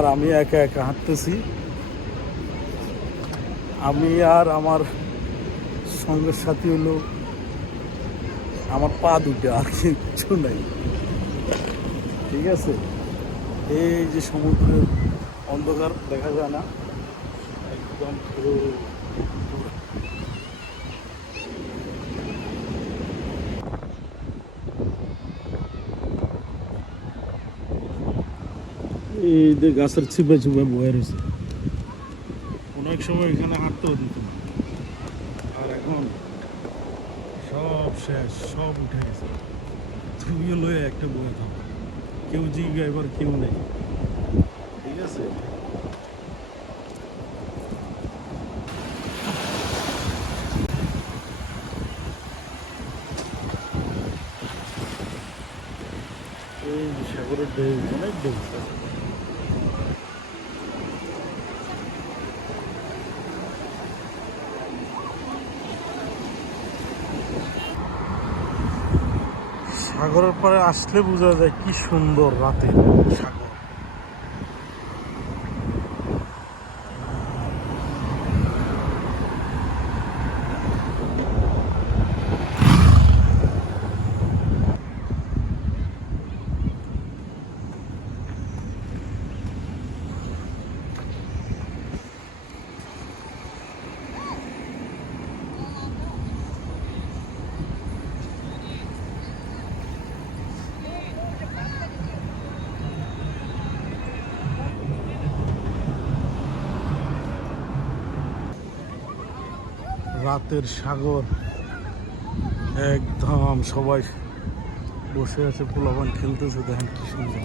আর আমি একা একা হাঁটতেছি। আমি আর আমার সঙ্গের সাথী হলো আমার পা দুটো, আর কিচ্ছু নাই। ঠিক আছে, এই যে সমুদ্রের অন্ধকার দেখা যায় না, একদম পুরো এই যে গাছের ছিপে ছিপে বয়ে রয়েছে। অনেক সময় এখানে হাঁটতেও দিত না, আর এখন সব শেষ, সব উঠে গেছে। তুমিও লয়ে একটা বয়ে থাকো, কেউ জিজ্ঞা এবার কেউ নেই। ঠিক আছে, এই সাগরের ঢেউ, অনেক ঢেউ। সাগরের পরে আসলে বোঝা যায় কি সুন্দর রাতের সাগর। রাতের সাগর, একদম সবাই বসে আছে, পোলাপান খেলতেছে, দেখেন কি সুন্দর।